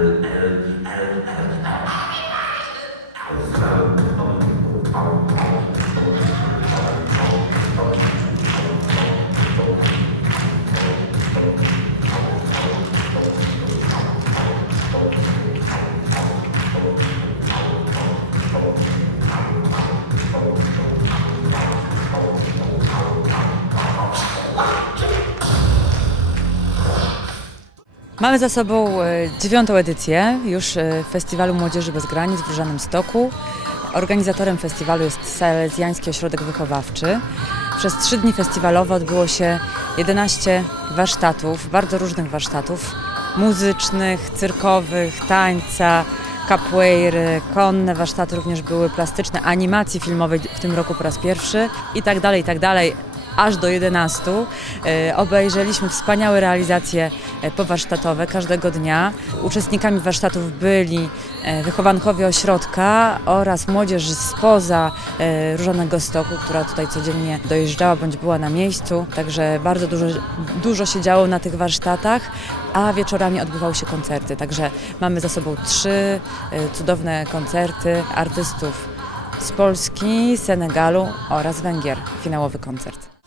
I heard, I heard. Mamy za sobą e, dziewiątą edycję już e, Festiwalu Młodzieży Bez Granic w Różanym Stoku. Organizatorem festiwalu jest Salezjański Ośrodek Wychowawczy. Przez trzy dni festiwalowe odbyło się 11 warsztatów, bardzo różnych warsztatów muzycznych, cyrkowych, tańca, capoeiry, konne warsztaty również były plastyczne, animacji filmowej w tym roku po raz pierwszy i tak dalej, i tak dalej aż do 11. E, Obejrzeliśmy wspaniałe realizacje e, powarsztatowe każdego dnia. Uczestnikami warsztatów byli e, wychowankowie ośrodka oraz młodzież spoza Różanego Stoku, która tutaj codziennie dojeżdżała bądź była na miejscu. Także bardzo dużo, dużo się działo na tych warsztatach, a wieczorami odbywały się koncerty. Także mamy za sobą trzy cudowne koncerty artystów z Polski, Senegalu oraz Węgier. Finałowy koncert.